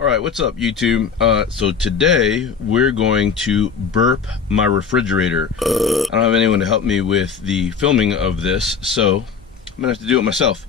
Alright, what's up YouTube? So today we're going to burp my refrigerator. I don't have anyone to help me with the filming of this, so I'm gonna have to do it myself.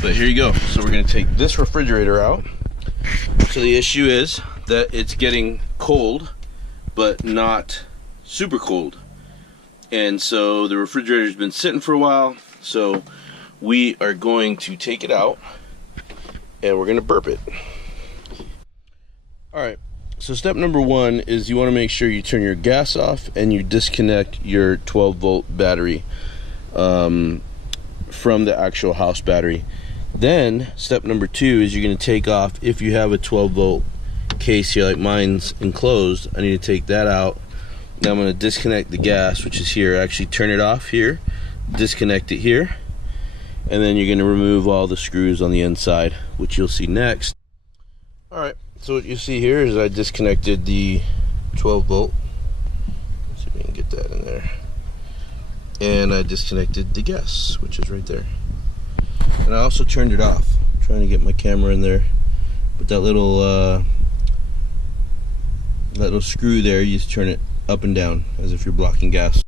But here you go. So we're gonna take this refrigerator out. So the issue is that it's getting cold, but not super cold. And so the refrigerator's been sitting for a while, so we are going to take it out and we're gonna burp it. Alright, so step number one is you want to make sure you turn your gas off and you disconnect your 12-volt battery from the actual house battery. Then step number two is you're going to take off, if you have a 12-volt case here like mine's enclosed, I need to take that out. Now I'm going to disconnect the gas, which is here. Actually turn it off here, disconnect it here, and then you're going to remove all the screws on the inside, which you'll see next. Alright, so what you see here is I disconnected the 12-volt. Let's see if we can get that in there. And I disconnected the gas, which is right there. And I also turned it off. I'm trying to get my camera in there. But that little screw there, you just turn it up and down as if you're blocking gas.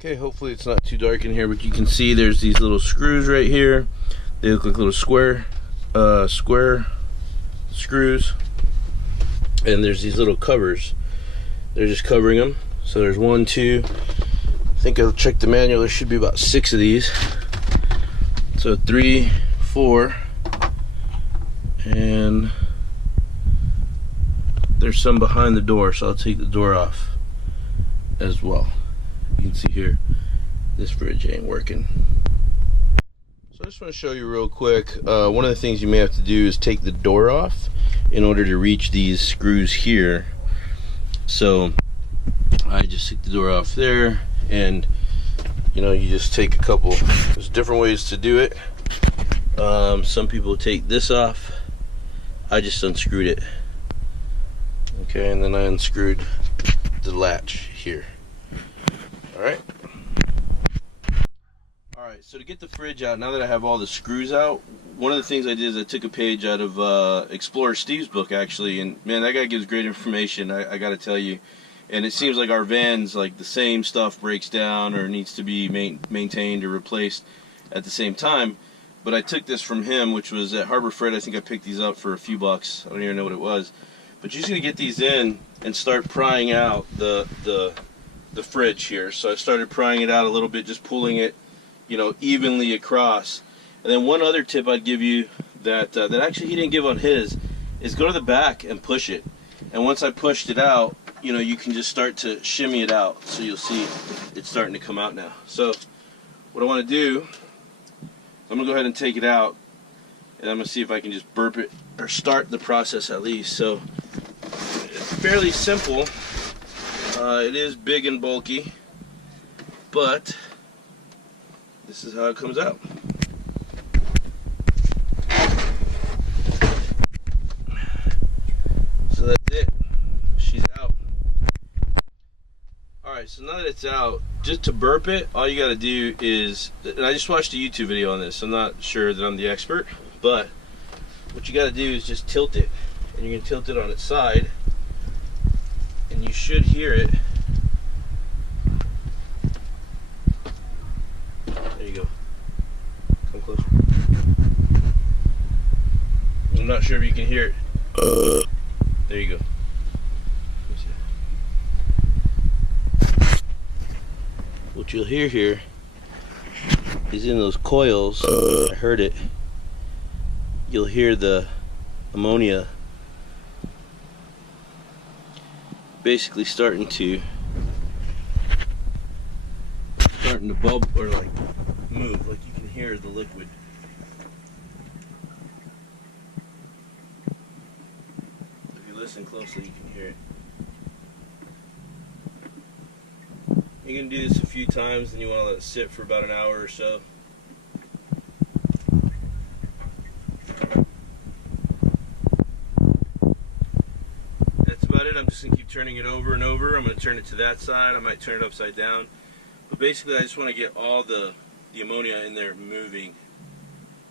Okay, hopefully it's not too dark in here, but you can see there's these little screws right here. They look like little square screws, and there's these little covers. They're just covering them. So there's 1, 2, I think I'll check the manual, there should be about 6 of these. So 3, 4, and there's some behind the door, so I'll take the door off as well. You can see here this fridge ain't working. I just want to show you real quick, one of the things you may have to do is take the door off in order to reach these screws here. So I just take the door off there, and you know, you just take a couple, there's different ways to do it. Some people take this off. I just unscrewed it. Okay, and then I unscrewed the latch here. Alright. Alright, so to get the fridge out, now that I have all the screws out, one of the things I did is I took a page out of Explorer Steve's book, actually, and man, that guy gives great information, I gotta tell you. And it seems like our vans, like the same stuff breaks down or needs to be maintained or replaced at the same time. But I took this from him, which was at RVFridge. I think I picked these up for a few bucks. I don't even know what it was. But you're just gonna get these in and start prying out the fridge here. So I started prying it out a little bit, just pulling it, you know, evenly across. And then one other tip I'd give you that actually he didn't give on his is go to the back and push it. And once I pushed it out, you know, you can just start to shimmy it out. So you'll see it's starting to come out now. So what I want to do, I'm going to go ahead and take it out, and I'm going to see if I can just burp it or start the process at least. So it's fairly simple. It is big and bulky, but this is how it comes out. So that's it. She's out. Alright, so now that it's out, just to burp it, all you gotta do is, and I just watched a YouTube video on this, I'm not sure that I'm the expert, but what you gotta do is just tilt it. And you're gonna tilt it on its side, and you should hear it. There you go. Come closer. I'm not sure if you can hear it. There you go. What you'll hear here is in those coils, I heard it, you'll hear the ammonia basically starting to bubble or like move, like you can hear the liquid. If you listen closely, you can hear it. You can do this a few times, and you want to let it sit for about an hour or so. That's about it. I'm just going to keep turning it over and over. I'm going to turn it to that side. I might turn it upside down. But basically, I just want to get all the ammonia in there moving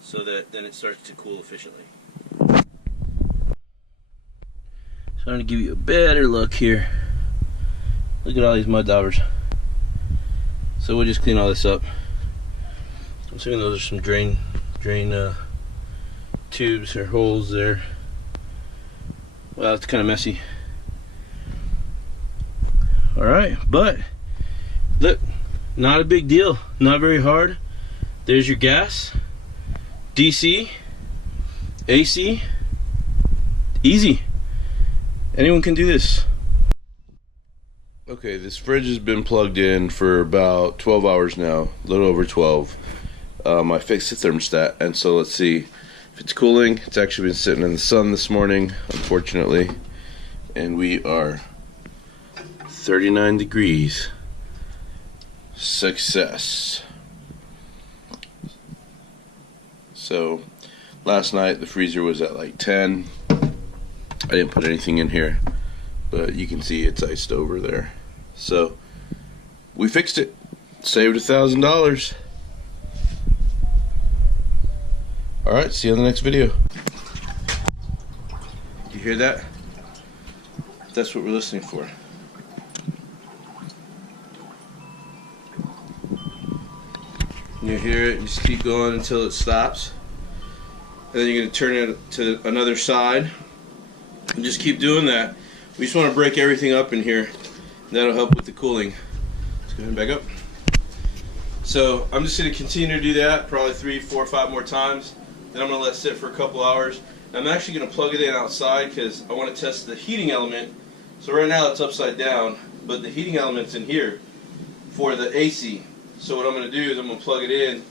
so that then it starts to cool efficiently. Trying to give you a better look here. Look at all these mud daubers. So we'll just clean all this up. I'm assuming those are some drain tubes or holes there. Well, it's kind of messy. Alright, but look, not a big deal, not very hard. There's your gas, DC, AC, easy. Anyone can do this. Okay, this fridge has been plugged in for about 12 hours now, a little over 12. I fixed the thermostat, and so let's see if it's cooling. It's actually been sitting in the sun this morning, unfortunately, and we are 39 degrees. Success. So last night the freezer was at like 10. I didn't put anything in here, but you can see it's iced over there. So we fixed it, saved $1,000. Alright, see you on the next video. You hear that? That's what we're listening for. You hear it, just keep going until it stops. And then you're going to turn it to another side. And just keep doing that. We just want to break everything up in here. That'll help with the cooling. Let's go ahead and back up. So I'm just going to continue to do that probably 3, 4, 5 more times. Then I'm going to let it sit for a couple hours. I'm actually going to plug it in outside because I want to test the heating element. So right now it's upside down, but the heating element's in here for the AC. So what I'm going to do is I'm going to plug it in.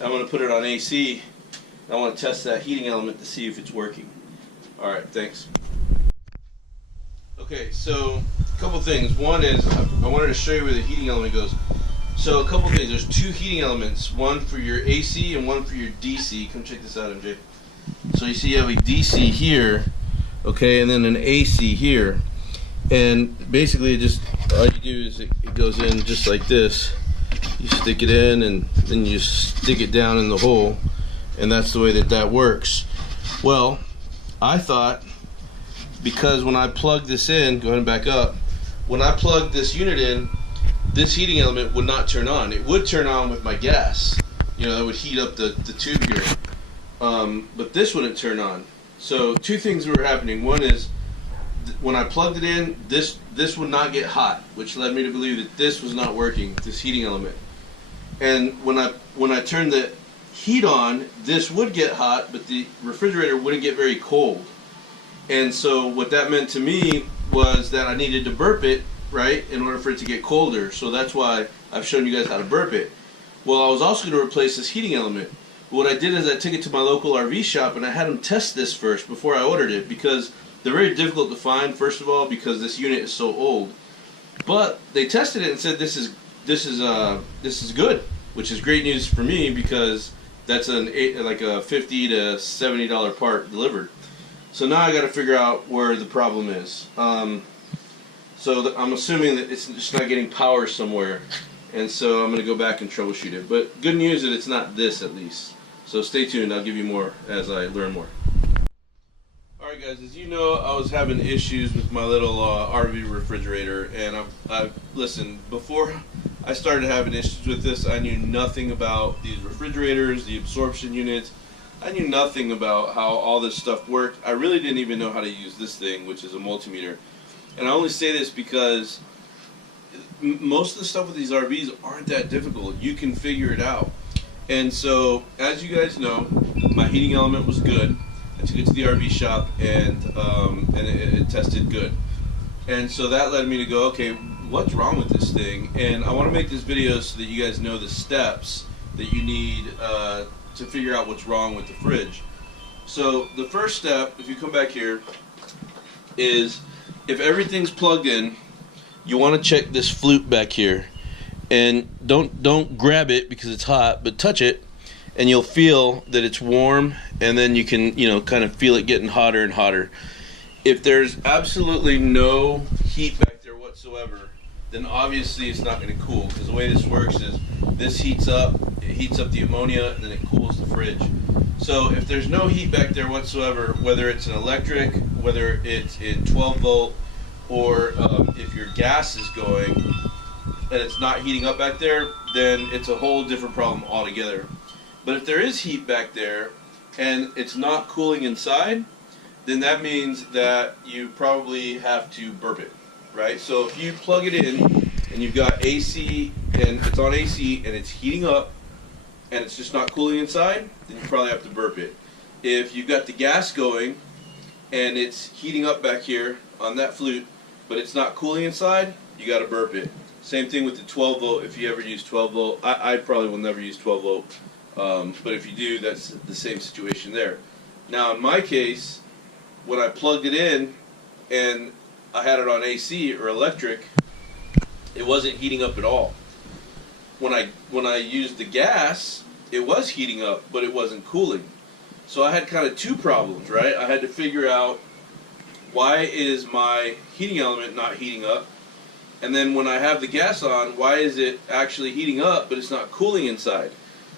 I'm going to put it on AC. I want to test that heating element to see if it's working. Alright, thanks. Okay, so a couple things. One is I wanted to show you where the heating element goes. So a couple things. There's 2 heating elements, one for your AC and one for your DC. Come check this out, MJ. So you see you have a DC here, okay, and then an AC here. And basically just all you do is it goes in just like this. You stick it in and then you stick it down in the hole, and that's the way that works. Well, I thought, because when I plug this in, go ahead and back up, when I plug this unit in, this heating element would not turn on. It would turn on with my gas. You know, it would heat up the tube here. But this wouldn't turn on. So 2 things were happening. One is, when I plugged it in, this would not get hot, which led me to believe that this was not working, this heating element. And when I turned the heat on, this would get hot, but the refrigerator wouldn't get very cold. And so what that meant to me was that I needed to burp it, right, in order for it to get colder. So that's why I've shown you guys how to burp it. Well, I was also going to replace this heating element. What I did is I took it to my local RV shop and I had them test this first before I ordered it, because they're very difficult to find, first of all, because this unit is so old. But they tested it and said this is good, which is great news for me, because that's like a $50 to $70 part delivered. So now I got to figure out where the problem is. So I'm assuming that it's just not getting power somewhere, and so I'm going to go back and troubleshoot it. But good news that it's not this, at least. So stay tuned. I'll give you more as I learn more. Alright guys, as you know, I was having issues with my little RV refrigerator, and listen, before I started having issues with this, I knew nothing about these refrigerators, the absorption units. I knew nothing about how all this stuff worked. I really didn't even know how to use this thing, which is a multimeter. And I only say this because most of the stuff with these RVs aren't that difficult. You can figure it out. And so, as you guys know, my heating element was good. I took it to the RV shop, and it tested good. And so that led me to go, okay, what's wrong with this thing? And I want to make this video so that you guys know the steps that you need to figure out what's wrong with the fridge. So the first step, if you come back here, is if everything's plugged in, you want to check this flute back here. And don't grab it because it's hot, but touch it, and you'll feel that it's warm, and then you can, kind of feel it getting hotter and hotter. If there's absolutely no heat back there whatsoever, then obviously it's not going to cool, because the way this works is this heats up, it heats up the ammonia, and then it cools the fridge. So if there's no heat back there whatsoever, whether it's an electric, whether it's in 12 volt, or if your gas is going and it's not heating up back there, then it's a whole different problem altogether. But if there is heat back there and it's not cooling inside, then that means that you probably have to burp it, right? So if you plug it in and you've got AC and it's on AC and it's heating up and it's just not cooling inside, then you probably have to burp it. If you've got the gas going and it's heating up back here on that flute, but it's not cooling inside, you got to burp it. Same thing with the 12 volt. If you ever use 12 volt, I probably will never use 12 volt, but if you do, that's the same situation there. Now in my case, when I plugged it in and I had it on AC or electric, it wasn't heating up at all. When I used the gas, it was heating up, but it wasn't cooling. So I had kind of two problems, right? I had to figure out, why is my heating element not heating up? And then when I have the gas on, why is it actually heating up but it's not cooling inside?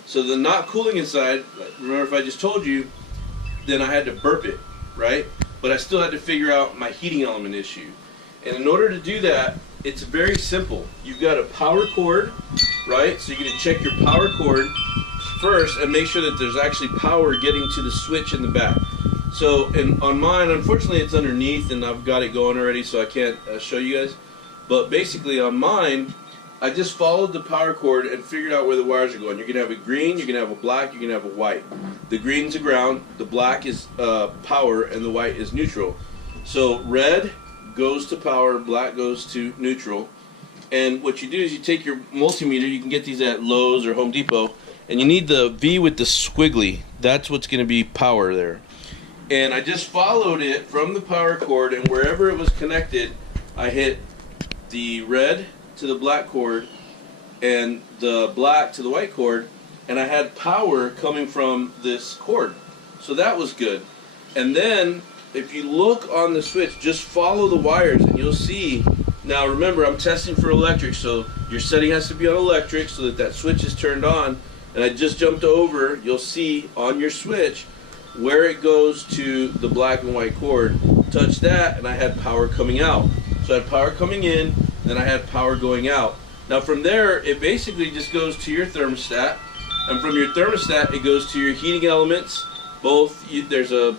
So the not cooling inside, remember if I just told you, then I had to burp it, right? But I still had to figure out my heating element issue. And in order to do that, it's very simple. You've got a power cord, right? So you're going to check your power cord first and make sure that there's actually power getting to the switch in the back. So on mine, unfortunately it's underneath and I've got it going already, so I can't show you guys. But basically on mine, I just followed the power cord and figured out where the wires are going. You're going to have a green, you're going to have a black, you're going to have a white. The green's a ground, the black is power, and the white is neutral. So red goes to power, black goes to neutral. And what you do is you take your multimeter, you can get these at Lowe's or Home Depot, and you need the V with the squiggly. That's what's going to be power there. And I just followed it from the power cord, and wherever it was connected, I hit the red to the black cord and the black to the white cord, and I had power coming from this cord. So that was good. And then if you look on the switch, just follow the wires and you'll see. Now remember, I'm testing for electric, so your setting has to be on electric so that that switch is turned on. And I just jumped over, you'll see on your switch where it goes to the black and white cord. Touch that and I had power coming out. So I had power coming in, then I had power going out. Now from there, it basically just goes to your thermostat, and from your thermostat, it goes to your heating elements. Both, there's a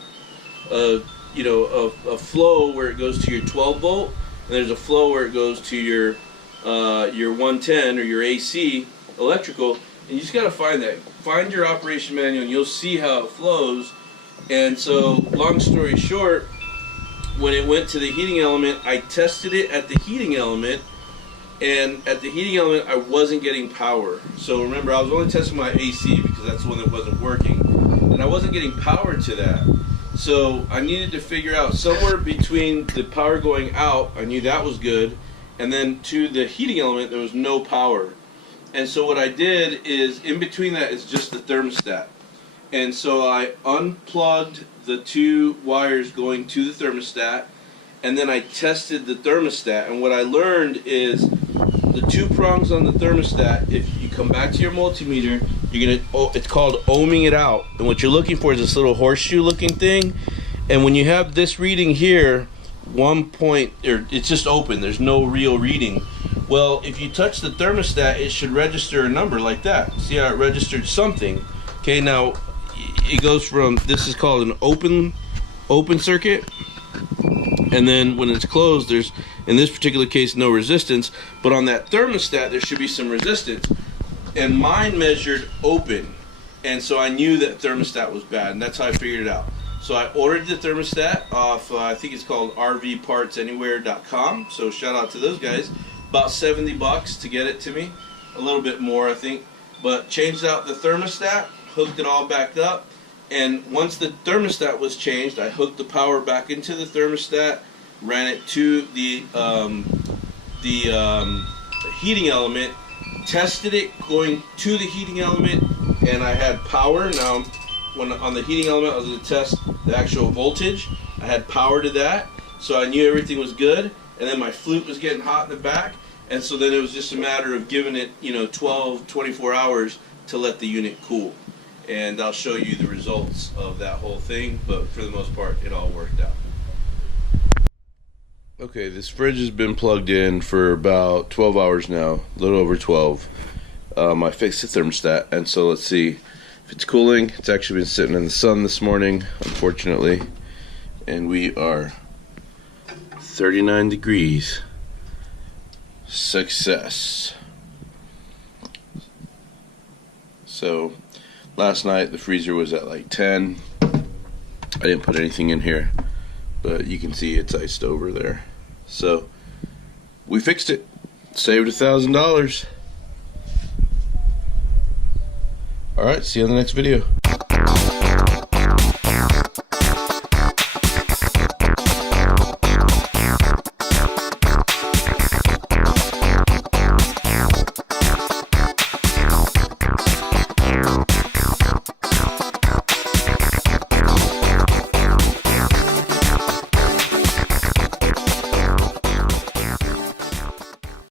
flow where it goes to your 12 volt, and there's a flow where it goes to your 110 or your AC electrical. And you just got to find that. Find your operation manual, and you'll see how it flows. And so, long story short, when it went to the heating element, I tested it at the heating element, and at the heating element I wasn't getting power. So remember, I was only testing my AC because that's the one that wasn't working, and I wasn't getting power to that. So I needed to figure out somewhere between the power going out, I knew that was good, and then to the heating element there was no power. And so what I did is, in between that is just the thermostat. And so I unplugged the two wires going to the thermostat, and then I tested the thermostat. And what I learned is the two prongs on the thermostat, if you come back to your multimeter, you're gonna, it's called ohming it out. And what you're looking for is this little horseshoe looking thing. And when you have this reading here, it's just open, there's no real reading. Well, if you touch the thermostat, it should register a number like that. See how it registered something? Okay, now it goes from, this is called an open circuit, and then when it's closed, there's, in this particular case, no resistance, but on that thermostat there should be some resistance. And mine measured open, and so I knew that thermostat was bad, and that's how I figured it out. So I ordered the thermostat off, I think it's called RVPartsAnywhere.com, so shout out to those guys. About $70 to get it to me, a little bit more I think, but changed out the thermostat, hooked it all back up, and once the thermostat was changed, I hooked the power back into the thermostat, ran it to the heating element, tested it going to the heating element, and I had power. Now when on the heating element I was going to test the actual voltage, I had power to that, so I knew everything was good. And then my flute was getting hot in the back, And so then it was just a matter of giving it, 12, 24 hours to let the unit cool. And I'll show you the results of that whole thing, but for the most part, it all worked out. Okay, this fridge has been plugged in for about 12 hours now, a little over 12. I fixed the thermostat, and so let's see if it's cooling. It's actually been sitting in the sun this morning, unfortunately, and we are 39 degrees. Success. So last night the freezer was at like 10. I didn't put anything in here, but you can see it's iced over there. So we fixed it, saved $1,000. Alright, see you on the next video.